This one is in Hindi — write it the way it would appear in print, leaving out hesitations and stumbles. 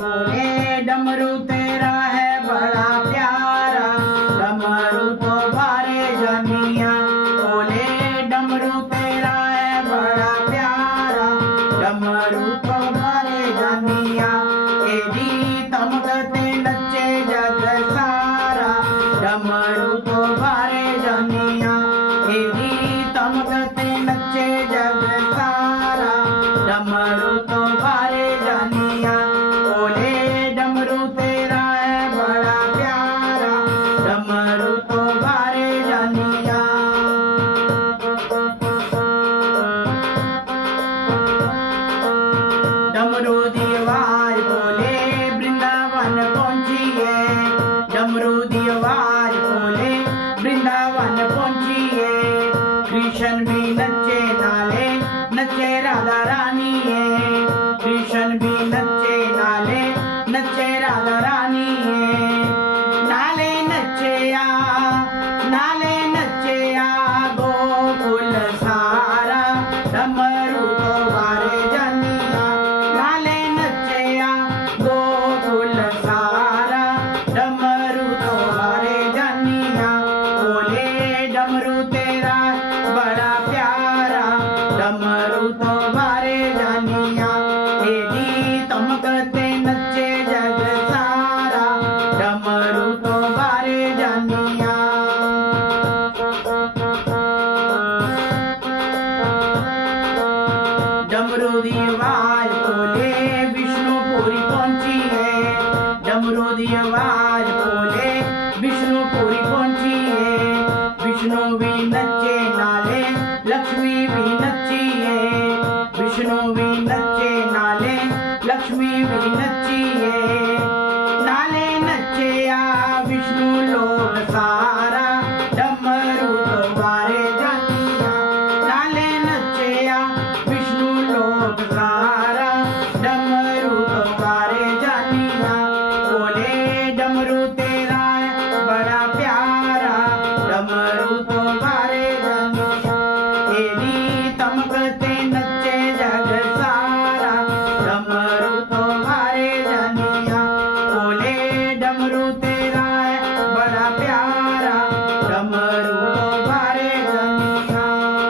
बोले डमरू तेरा है बड़ा प्यारा, डमरू तो बारे जानिया। बोले डमरू तेरा है बड़ा प्यारा, डमरू तो बारे जानिया। एडी तमकते नचे जग सारा, डमरू तो बारे जानिया। एडी तमकते नचे जग सारा, डमरू तो बारे जानिया। बोले डमरू तेरा है बड़ा प्यारा, डमरू तो बारे जानिया। डमरू दी आवाज बोले वृंदावन पहुंचिए, डमरू दी आवाज बोले वृंदावन पहुंचिए। कृष्ण भी नचे नाले नचे राधा रानी है, कृष्ण भी नचे नाले नचे राधा रानी है। नाले नचे गोकुल सारा, डमरू तो बारे जानिया। नाले नचे गोकुल सारा, डमरू तो बारे जानिया। बोले डमरू तेरा बड़ा प्यारा, डमरू तो बारे जानिया। एडी तमकते नचे जग सारा, डमरू तो बारे जानिया। डमरू दी आवाज बोले विष्णुपुरी पहुंची है, डमरू दी आवाज बोले विष्णुपुरी पहुंची है। विष्णु भी नचे नाले लक्ष्मी भी नची है, विष्णु भी नचे नाले लक्ष्मी भी नची है।